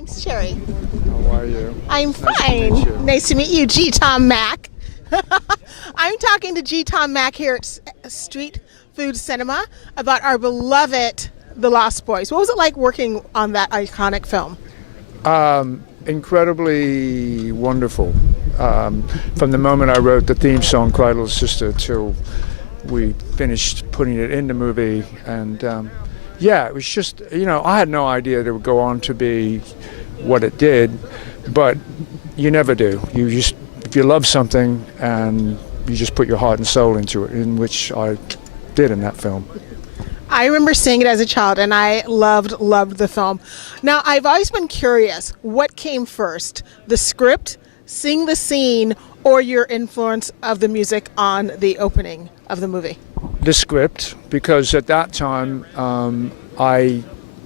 name's Sherry. How are you? I'm Nice to fine. meet you. Nice to meet you, G. Tom Mack. I'm talking to G. Tom Mack here at Street Food Cinema about our beloved The Lost Boys. What was it like working on that iconic film? Incredibly wonderful. From the moment I wrote the theme song, Cry Little Sister, till we finished putting it in the movie. And yeah, it was just, I had no idea it would go on to be what it did, but you never do. You just, if you love something and you just put your heart and soul into it, in which I did in that film. I remember seeing it as a child, and I loved the film. Now, I've always been curious, what came first, the script, seeing the scene, or your influence of the music on the opening of the movie? The script, because at that time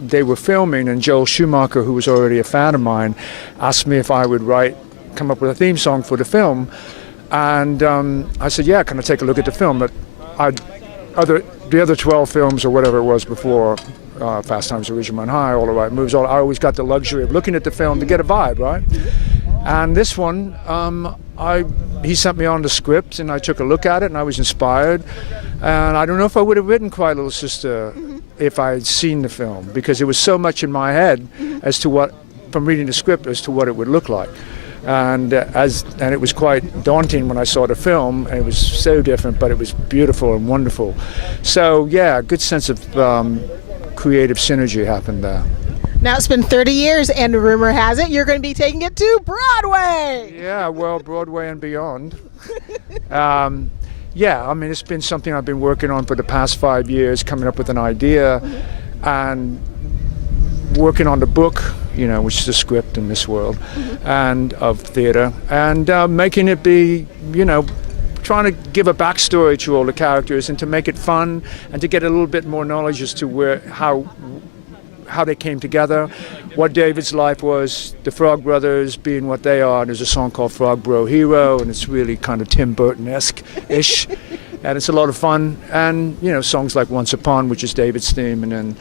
they were filming, and Joel Schumacher, who was already a fan of mine, asked me if I would come up with a theme song for the film, and I said, yeah, can I take a look at the film? But the other 12 films or whatever it was before, Fast Times at Ridgemont High, All the Right Moves, I always got the luxury of looking at the film to get a vibe, right? And this one, he sent me on the script, and I took a look at it, and I was inspired. And I don't know if I would have written Cry Little Sister if I had seen the film, because it was so much in my head as to what, from reading the script, as to what it would look like. And it was quite daunting when I saw the film, and it was so different, but it was beautiful and wonderful. So yeah, a good sense of creative synergy happened there. Now it's been 30 years, and rumor has it you're going to be taking it to Broadway. Yeah, well, Broadway and beyond. Yeah, I mean, it's been something I've been working on for the past 5 years, coming up with an idea and working on the book, which is the script in this world, and of theater, and making it be, trying to give a backstory to all the characters and to make it fun and to get a little bit more knowledge as to how they came together, what David's life was, the Frog Brothers being what they are. There's a song called Frog Bro Hero, and it's really kind of Tim Burton-esque-ish, and it's a lot of fun. And, songs like Once Upon, which is David's theme, and then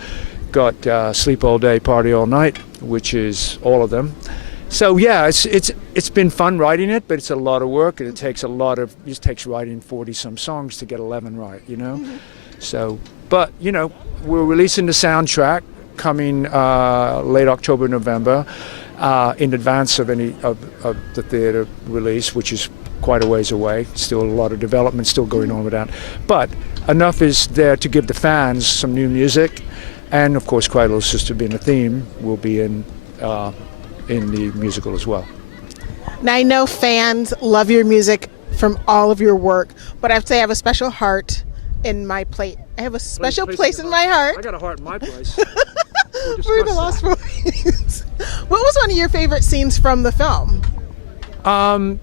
got Sleep All Day, Party All Night, which is all of them. So yeah, it's been fun writing it, but it's a lot of work, and it takes writing 40-some songs to get 11 right, So, but, we're releasing the soundtrack coming late October, November, in advance of any of the theater release, which is quite a ways away. Still a lot of development still going on with that. But enough is there to give the fans some new music, and of course, Cry Little Sister being a theme will be in the musical as well. Now, I know fans love your music from all of your work, but I have to say I have a special heart in my plate. I have a special place in my heart. I got a heart in my place. For The Lost Boys. What was one of your favorite scenes from the film? God,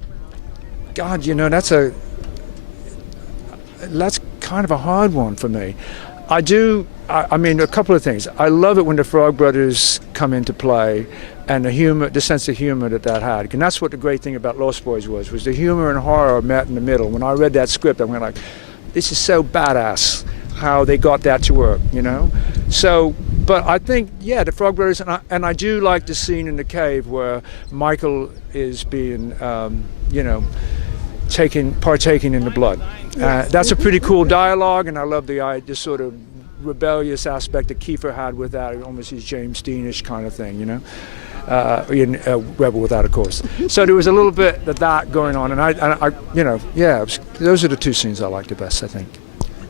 that's kind of a hard one for me. I mean, a couple of things. I love it when the Frog Brothers come into play, and the sense of humor that had. And that's what the great thing about Lost Boys was the humor and horror met in the middle. When I read that script, I went like, this is so badass how they got that to work, So, but I think, yeah, the Frog Brothers, and I do like the scene in the cave where Michael is being, partaking in the blood. That's a pretty cool dialogue, and I love the sort of rebellious aspect that Kiefer had with that, almost his James Dean-ish kind of thing, in Rebel Without a Cause. So there was a little bit of that going on, and I those are the two scenes I like the best, I think.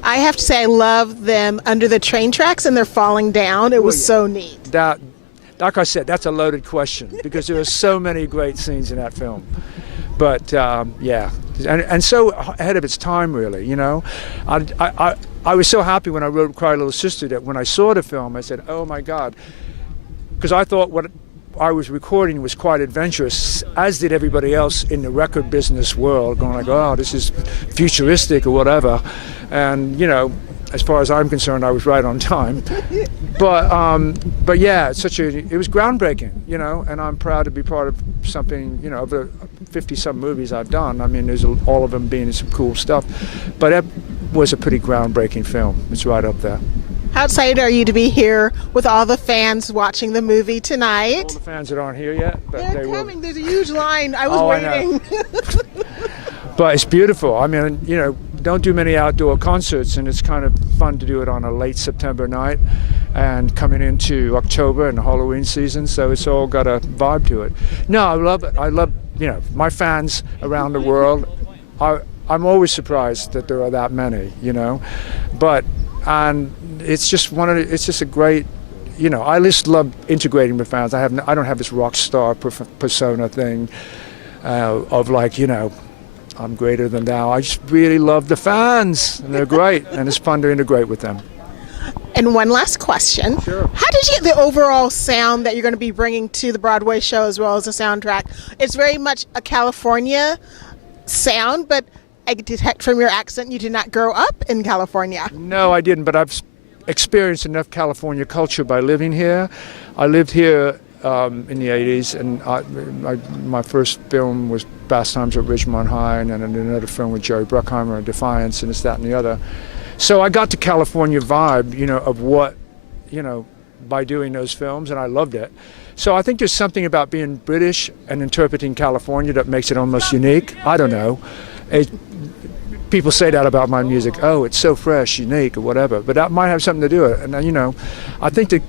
I have to say I love them under the train tracks and they're falling down. It was so neat. That, like I said, that's a loaded question because there are so many great scenes in that film. But yeah, and so ahead of its time, really. I was so happy when I wrote Cry Little Sister that when I saw the film, I said, oh my God, because I thought what I was recording was quite adventurous, as did everybody else in the record business world, going like, oh, this is futuristic or whatever. And, as far as I'm concerned, I was right on time. But yeah, it was groundbreaking, and I'm proud to be part of something, of the 50-some movies I've done. I mean, there's all of them being some cool stuff. But it was a pretty groundbreaking film. It's right up there. How excited are you to be here with all the fans watching the movie All tonight? the fans that aren't here yet, but They're they will. coming. There's a huge line. I was Oh, I know. waiting. But it's beautiful. I mean, don't do many outdoor concerts, and it's kind of fun to do it on a late September night and coming into October and the Halloween season, so it's all got a vibe to it. No, I love it. I love, my fans around the world. I'm always surprised that there are that many, and it's just it's just a great, I just love integrating with fans. I don't have this rock star persona thing of like, I'm greater than thou. I just really love the fans, and they're great, and it's fun to integrate with them. And one last question. Sure. How did you get the overall sound that you're going to be bringing to the Broadway show as well as the soundtrack? It's very much a California sound, but I detect from your accent you did not grow up in California. No, I didn't, but I've experienced enough California culture by living here. I lived here in the 80s, and my first film was Fast Times at Ridgemont High, and then another film with Jerry Bruckheimer, Defiance, and this, that, and the other. So I got the California vibe, of what, by doing those films, and I loved it. So I think there's something about being British and interpreting California that makes it almost unique. I don't know. People say that about my music. Oh, it's so fresh, unique, or whatever. But that might have something to do with it. And I think that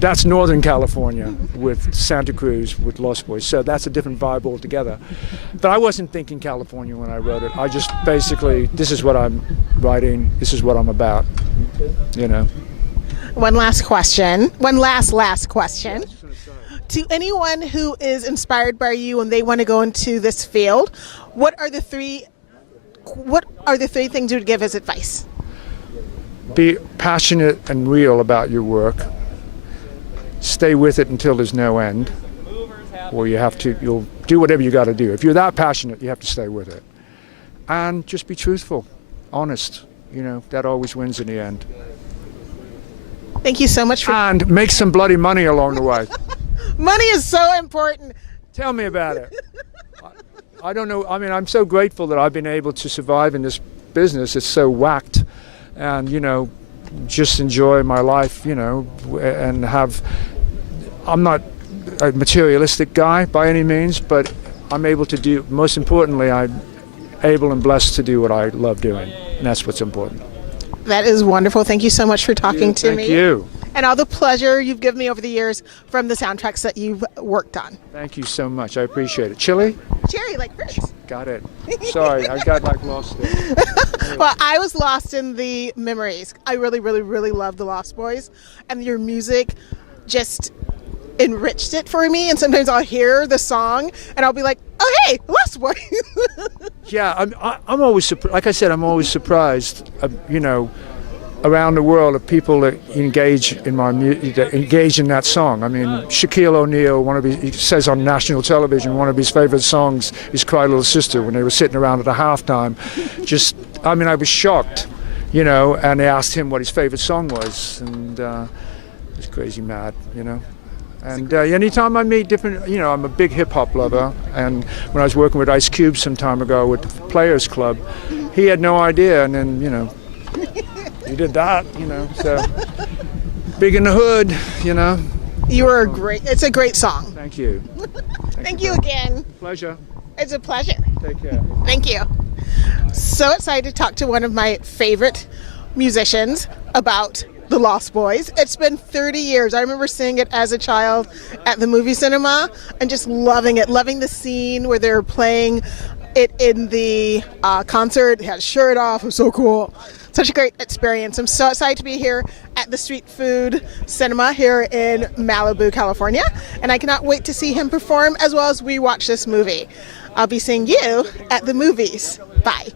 that's Northern California with Santa Cruz, with Lost Boys. So that's a different vibe altogether. But I wasn't thinking California when I wrote it. I just basically, this is what I'm writing. This is what I'm about. One last question. One last question. To anyone who is inspired by you and they want to go into this field, what are the three things you would give as advice? Be passionate and real about your work. Stay with it until there's no end, or you'll do whatever you got to do. If you're that passionate, you have to stay with it. And just be truthful, honest. That always wins in the end. Thank you so much for... And make some bloody money along the way. Money is so important. Tell me about it. I don't know. I mean, I'm so grateful that I've been able to survive in this business. It's so whacked, and just enjoy my life. And have. I'm not a materialistic guy by any means, but I'm able to do. Most importantly, I'm able and blessed to do what I love doing, and that's what's important. That is wonderful. Thank you so much for talking to me. Thank you. And all the pleasure you've given me over the years from the soundtracks that you've worked on. Thank you so much. I appreciate it. Chili? Cherry, like Chris. Got it. Sorry, I got lost there. Well, I was lost in the memories. I really, really, really love the Lost Boys, and your music just enriched it for me. And sometimes I'll hear the song and I'll be like, "Oh, hey, Lost Boys." Yeah, I'm always like I said, I'm always surprised. Around the world of people that engage in that song. I mean, Shaquille O'Neal, he says on national television, one of his favorite songs is "Cry Little Sister" when they were sitting around at a halftime. I was shocked, and they asked him what his favorite song was, and he's crazy mad, And anytime I meet different, I'm a big hip hop lover, and when I was working with Ice Cube some time ago with the Players Club, he had no idea, and then, he did that, so big in the hood, You are it's a great song. Thank you. Thank you again. Pleasure. It's a pleasure. Take care. Thank you. So excited to talk to one of my favorite musicians about the Lost Boys. It's been 30 years. I remember seeing it as a child at the movie cinema and just loving it, loving the scene where they're playing it in the concert. They had a shirt off. It was so cool. Such a great experience. I'm so excited to be here at the Street Food Cinema here in Malibu, California, and I cannot wait to see him perform as well as we watch this movie. I'll be seeing you at the movies. Bye.